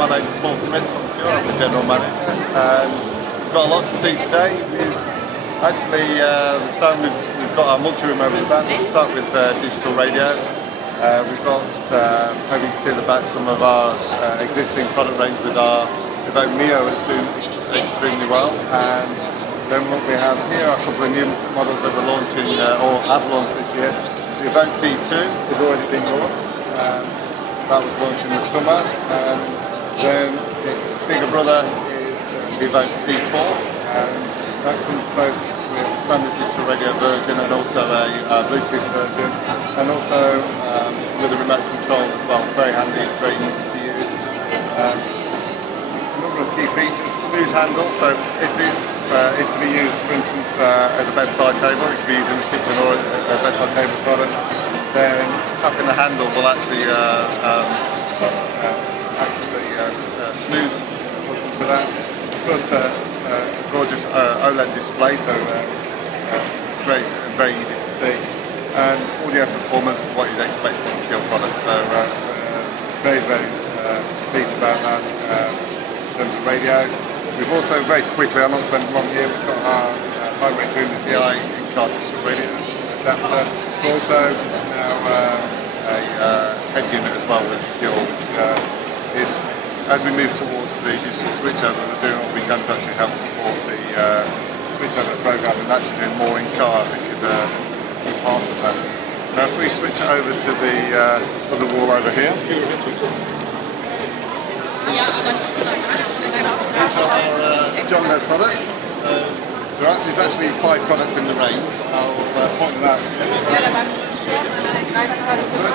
My name's Paul Smith from Pure. I'm the General Manager. We've got a lot to see today. We've got our multi-room over the back. We'll start with digital radio. We've got, maybe you can see at the back, some of our existing product range with our Evoke Mio is doing extremely well. And then what we have here are a couple of new models that we're launching, or have launched this year. The Evoke D2 has already been launched. That was launched in the summer. Then its bigger brother is the Evoke D4, and that comes both with a standard digital radio version and also a Bluetooth version, and also with a remote control as well. Very handy, very easy to use. A number of key features: smooth handle, so if it is to be used, for instance, as a bedside table, it can be used in the kitchen or a bedside table product, then tapping the handle will actually smooth for that. Plus gorgeous OLED display, so very easy to see, and audio performance, what you'd expect from a Pure product. So very pleased about that in terms of radio. We've also very quickly, I'm not spending long here, we've got our highway through the DI in-car digital radio adapter. We've also now a head unit as well with Pure, which is, as we move towards the digital switchover, we're doing what we can to actually help support the switchover program, and actually doing more in car, I think, is a key part of that. Now if we switch over to the other wall over here, these are our Jongo products. There's actually 5 products in the range. I'll point them out.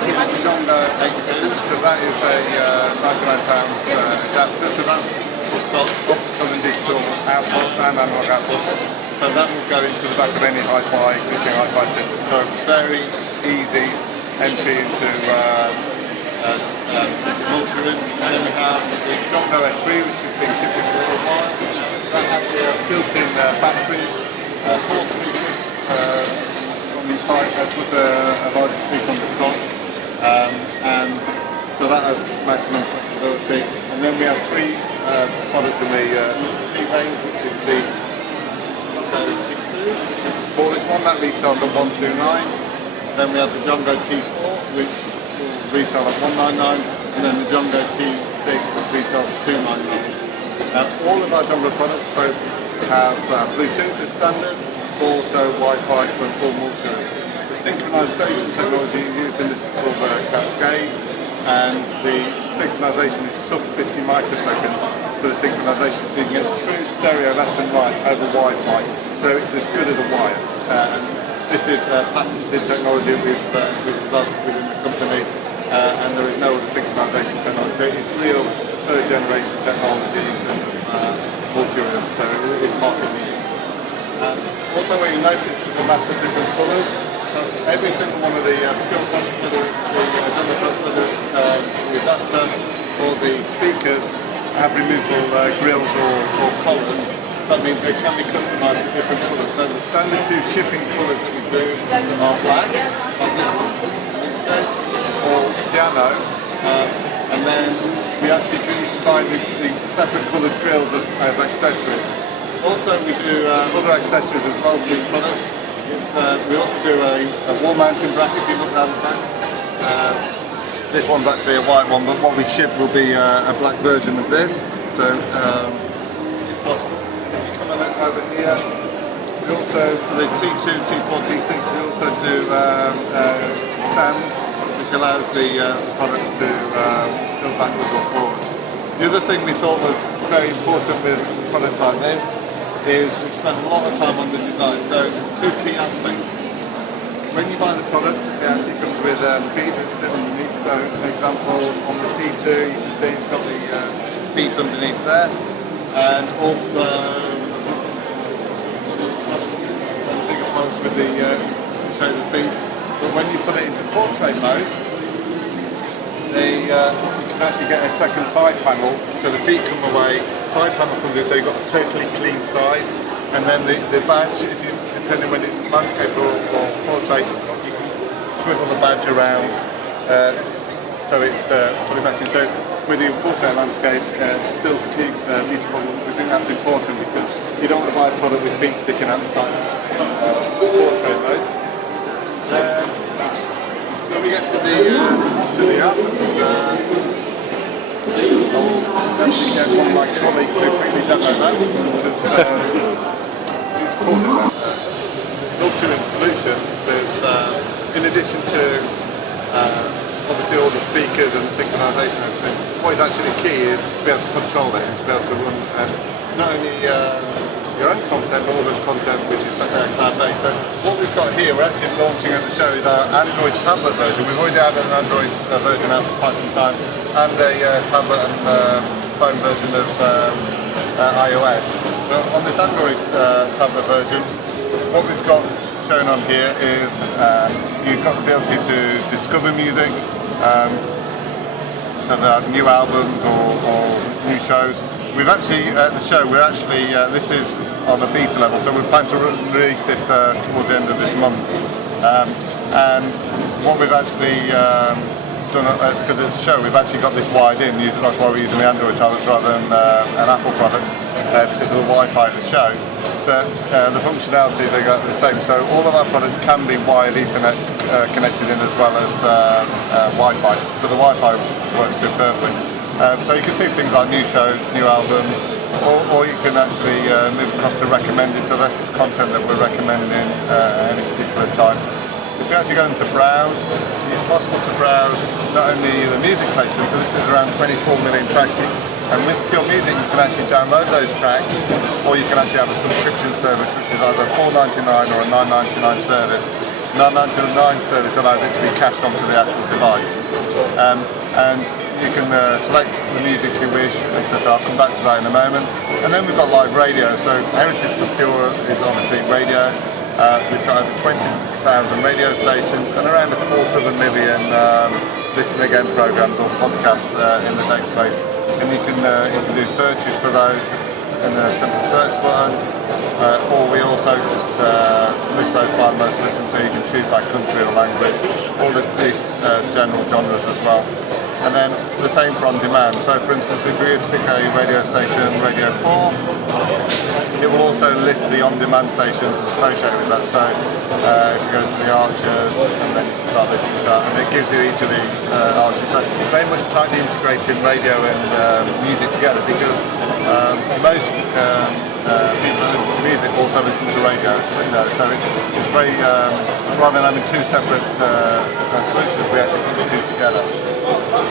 The Jongo 82, so that is a £99 adapter, so that's got optical and digital outputs and analog outputs. So that will go into the back of any hi-fi, existing hi-fi system. So very easy entry into multi-room. And then we have the Jongo S3, which has been shipping for a while. That has built-in batteries, 4 speakers on the side, plus a larger speaker on the front, and so that has maximum flexibility. And then we have 3 products in the T range, which is the Jongo T2, which is the smallest one, that retails at $129. Then we have the Jongo T4, which will retail at $199, and then the Jongo T6, which retails at $299. All of our Jongo products both have Bluetooth as standard, also Wi-Fi for full multi-room. The synchronization technology used in this is called Cascade, and the synchronization is sub 50 microseconds for the synchronization, so you can get true stereo left and right over Wi-Fi, so it's as good as a wire. This is patented technology we've developed within the company, and there is no other synchronization technology, so it's real third generation technology in terms of multi-room, so it is market leading. Also what you notice is a massive different colours, so every single one of the Pure products, whether it's whether it's the adapter or the speakers, have removable grills or collars. That means they can be customised in different colours. So the standard 2 shipping colours that we do are black, like this one, or piano, and then we actually can buy the separate coloured grills as accessories. Also we do other accessories as well for these products. We also do a wall mounting bracket if you look down the back. This one's actually a white one, but what we ship will be a black version of this. So it's possible. If you come over here, we also, for the T2, T4, T6, we also do stands, which allows the products to tilt backwards or forwards. The other thing we thought was very important with products like this is we've spent a lot of time on the design. So 2 key aspects. When you buy the product, it actually comes with feet that sit underneath. So for example, on the T2, you can see it's got the feet underneath there, and also the bigger ones with the to show the feet. But when you put it into portrait mode, you can actually get a second side panel, so the feet come away, side panel comes in, so you've got a totally clean side, and then the badge, depending when it's landscape or portrait, you can swivel the badge around, so it's fully matching. So with the portrait landscape, still keeps beautiful looks. We think that's important because you don't want to buy a product with feet sticking out the side. Portrait mode. When we get to the app, I'll actually get one of my colleagues to quickly demo that because it's important. Multi-link solution. There's in addition to obviously all the speakers and synchronization and everything, what is actually key is to be able to control it and to be able to run not only your own content but all the content which is cloud-based. So what we've got here, we're actually launching at the show, is our Android tablet version. We've already had an Android version out for quite some time, and a tablet and phone version of iOS. But on this Android tablet version, what we've got shown on here is you've got the ability to discover music, so there are new albums or new shows. We've actually, at the show, this is on a beta level, so we plan to release this towards the end of this month. And what we've actually done, because it's a show, we've actually got this wired in, that's why we're using the Android tablets rather than an Apple product, because of the Wi-Fi at the show. But the functionalities are the same, so all of our products can be wired Ethernet connected in as well as Wi-Fi, but the Wi-Fi works superbly. So you can see things like new shows, new albums, or you can actually move across to recommended, so this is content that we're recommending at any particular time. If you actually go into browse, it's possible to browse not only the music collection, so this is around 24 million tracks, and with Pure Music you can actually download those tracks, or you can actually have a subscription service which is either $4.99 or a $9.99 service. The $9.99 service allows it to be cached onto the actual device. And you can select the music you wish, etc. I'll come back to that in a moment. And then we've got live radio. So heritage for Pure is obviously radio. We've got over 20,000 radio stations and around 250,000 listen again programs or podcasts in the database. And you can do searches for those in a simple search button, or we also list those by most listened to. You can choose by country or language, all the general genres as well. And then the same for on demand. So for instance, if we pick a radio station, Radio 4, it will also list the on-demand stations associated with that. So if you go to the Archers, and then you can start listening to that, and it gives you each of the Archers. So very much tightly integrating radio and music together, because most people that listen to music also listen to radio. So it's very, rather than having two separate solutions, we actually put the two together.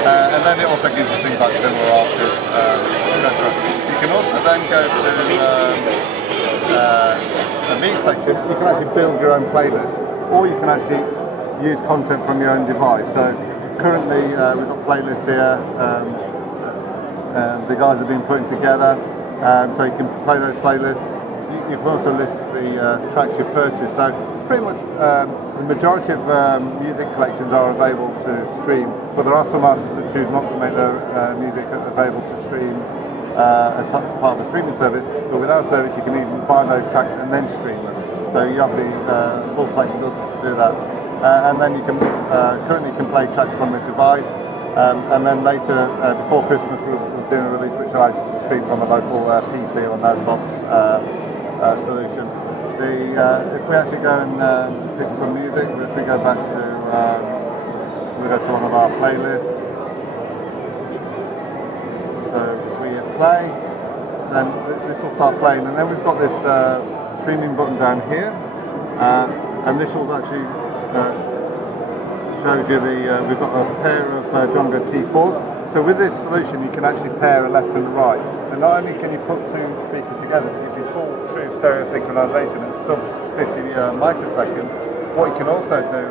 And then it also gives you things like similar artists, etc. You can also then go to a V section. You can actually build your own playlist, or you can actually use content from your own device. So currently we've got playlists here. The guys have been putting together, so you can play those playlists. You can also list the tracks you purchased. So pretty much the majority of music collections are available to stream, but there are some artists that choose not to make their music available to stream as part of a streaming service. But with our service, you can even buy those tracks and then stream them. So you have the full flexibility to do that. And then you can currently you can play tracks from the device. And then later, before Christmas, we're doing a release which allows you to stream from a local PC or NASBox solution. If we actually go and pick some music, if we go back to one of our playlists, so we hit play, then this will start playing, and then we've got this streaming button down here, and this will actually shows you we've got a pair of Jonga T4s. So with this solution you can actually pair a left and a right. And not only can you put two speakers together to give you full true stereo synchronization in sub 50 microseconds, what you can also do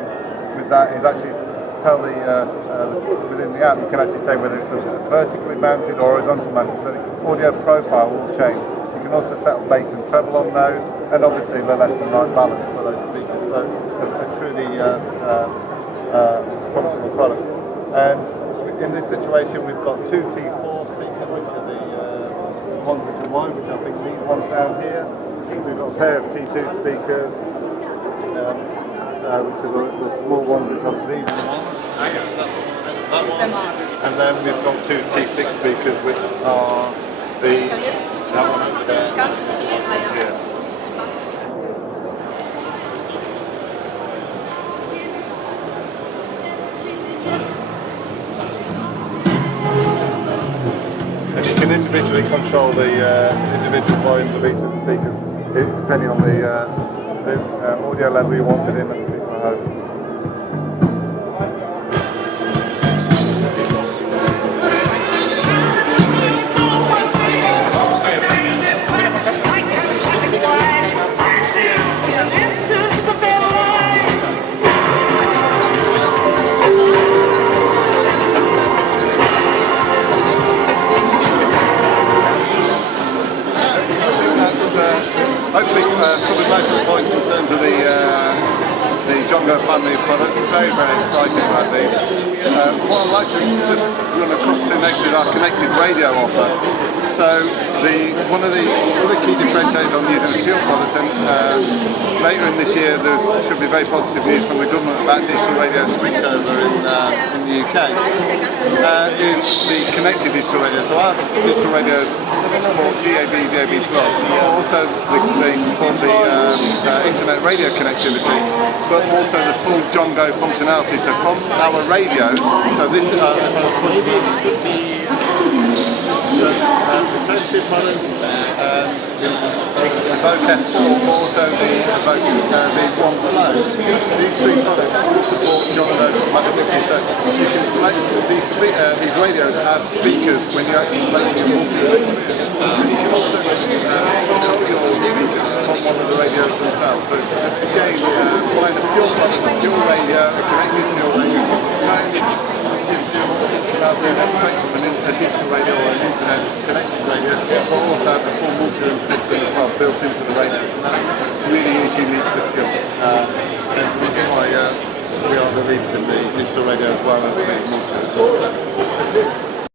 with that is actually tell within the app you can actually say whether it's vertically mounted or horizontal mounted, so the audio profile will change. You can also set up bass and treble on those, and obviously the left and right balance for those speakers. So a truly functional product. And in this situation we've got two T4 speakers, which are the ones which are wide, which I think these ones down here. We've got a pair of T2 speakers, which are the small ones, which are these ones. and then we've got two T6 speakers, which are the that one over there. Yeah. And you can individually control the individual volumes of each of the speakers, depending on the audio level you want within a particular home. Hopefully covered most of the points in terms of the Jongo family of products. Very, very exciting about these. What I'd like to just run across to next is our connected radio offer. So one of the other key differentiators on using a fuel product, and later in this year there should be very positive news from the government about digital radio switchover in the UK, is the connected digital radio. So our digital radios support DAB, DAB+, also they support the internet radio connectivity, but also the full Jongo functionality. So from our radios, so this the sensitive product, the Evoke S4, but also the Evoke the One Flow. These three products all support Jongo compatibility. So you can select these radios as speakers when you actually select your multi-rate. You can also control your speakers from one of the radios themselves. So again, buying a pure product, a pure radio, a connected pure radio, a digital radio or an internet connected radio, but also a full multi-room system as well built into the radio. And that really is unique to Pure. And the reason why we are the leaders in the digital radio as well as the